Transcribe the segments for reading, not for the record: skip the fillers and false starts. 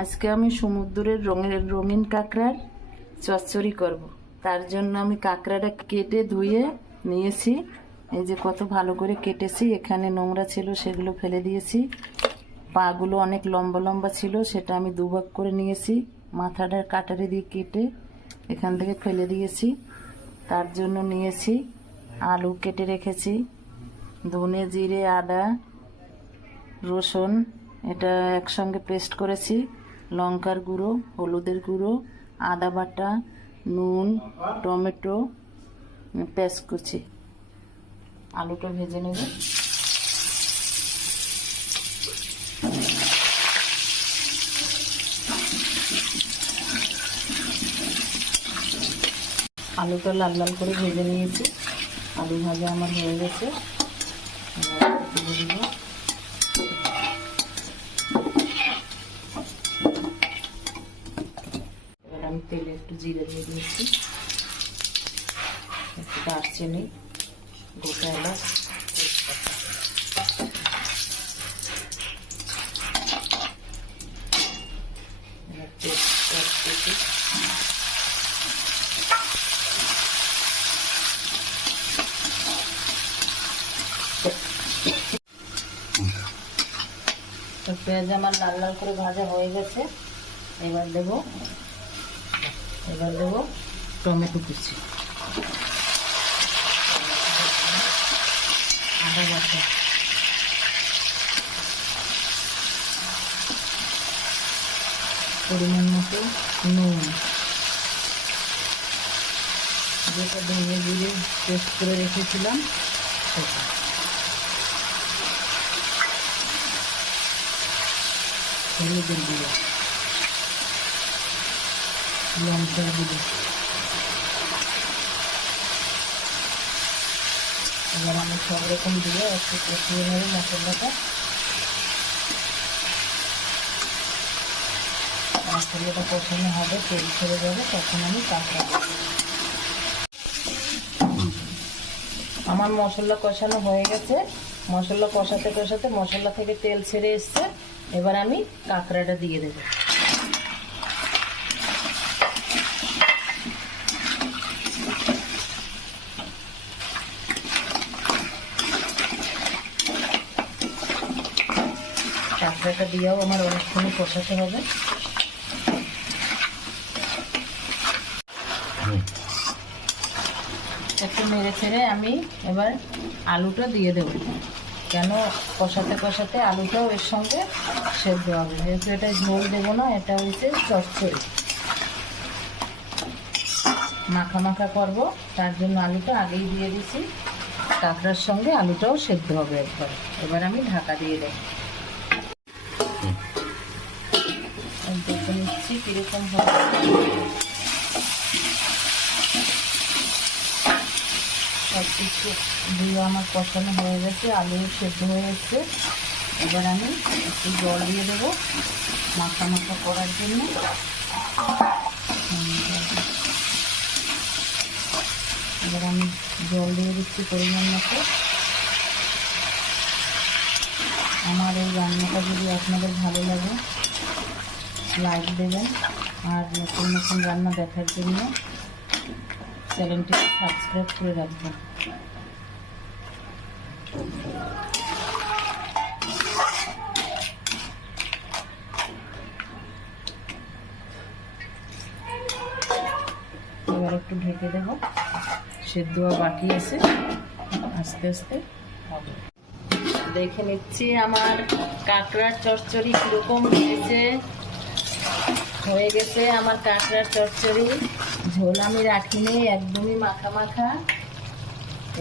আজকে আমি সমুদ্রের রঙিন কাঁকড়ার চচ্চড়ি করব। তার জন্য আমি কাঁকড়াটা কেটে ধুয়ে নিয়েছি। এই যে কত ভালো করে কেটেছি, এখানে নোংরা ছিল সেগুলো ফেলে দিয়েছি। পাগুলো অনেক লম্বা লম্বা ছিল, সেটা আমি দুভাগ করে নিয়েছি। মাথাটা কাটারি দিয়ে কেটে এখান থেকে ফেলে দিয়েছি। তার জন্য নিয়েছি আলু কেটে রেখেছি, ধনে জিরে আদা রসুন এটা একসঙ্গে পেস্ট করেছি, লঙ্কার গুঁড়ো হলুদের গুঁড়ো আদা বাটা নুন টমেটো পেস্ট করছি। আলুটা ভেজে নেব। আলুটা লাল লাল করে ভেজে নিয়েছি। আলু ভাজা আমার হয়ে গেছে। এবার আমি তেলে একটু জিরে দিয়ে দিয়েছি, একটু দারচিনি গোটা এলাচ পেঁয়াজ আমার লাল লাল করে ভাজা হয়ে গেছে। এবার দেব টমেটো কুচি, আদা বাটা পরিমাণ মতো নুন, যেটা ধনে জিরে পেস্ট করে রেখেছিলাম সেটা, হলুদের গুঁড়ো লঙ্কার গুঁড়ো। এবার আমি সব রকম দিয়ে একটু কষিয়ে নেব মশলাটা। মশলাটা কষানো হবে, তেল ছেড়ে যাবে, তখন আমি কাঁকড়া আমার মশলা কষানো হয়ে গেছে। মশলা কষাতে কষাতে মশলা থেকে তেল ছেড়ে এসছে। এবার আমি কাঁকড়াটা দিয়ে দেব। কাঁকড়াটা দিয়েও আমার অনেকক্ষণ কষাতে হবে। একটু নেড়ে ছেড়ে আমি এবার আলুটা দিয়ে দেবো, কেন কষাতে কষাতে আলুটাও এর সঙ্গে সেদ্ধ হবে। যেহেতু এটা ঝোল দেবো না, এটা হচ্ছে চচ্চড়ি, মাখা মাখা করবো, তার জন্য আলুটা আগেই দিয়ে দিছি। কাঁকড়ার সঙ্গে আলুটাও সেদ্ধ হবে একবার। এবার আমি ঢাকা দিয়ে দেব। দেখে নিচ্ছি কিরকম হবে। সব কিছু দিয়ে আমার কষানো হয়ে গেছে, আলু সেদ্ধ হয়ে এসছে। এবার আমি একটু জল দিয়ে দেবো মাখা মাখা করার জন্য। এবার আমি জল দিয়ে দিচ্ছি পরিমাণ মতো। আমার এই রান্নাটা যদি আপনাদের ভালো লাগে লাইক দেবেন, আর নতুন নতুন রান্না দেখার জন্য চ্যানেলটিকে সাবস্ক্রাইব করে রাখবেন। এবার একটু ঢেকে দেব, সেদ্ধ বাকি আছে, আস্তে আস্তে হবে। দেখে নিচ্ছি আমার কাঁকড়ার চচ্চড়ি কিরকম হয়ে গেছে। আমার কাঁকড়ার চচ্চড়ি ঝোল আমি রাখিনি, একদমই মাখা মাখা।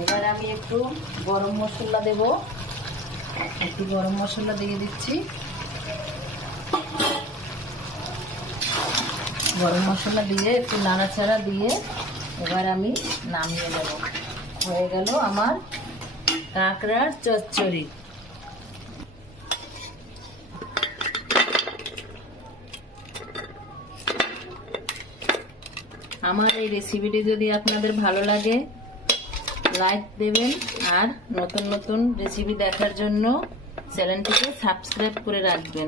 এবার আমি একটু গরম মশলা দেব, একটু গরম মশলা দিয়ে দিচ্ছি। গরম মশলা দিয়ে একটু নাড়াচাড়া দিয়ে এবার আমি নামিয়ে দেব। হয়ে গেল আমার কাঁকড়ার চচ্চড়ি। আমার এই রেসিপিটি যদি আপনাদের ভালো লাগে লাইক দেবেন, আর নতুন নতুন রেসিপি দেখার জন্য চ্যানেলটিকে সাবস্ক্রাইব করে রাখবেন।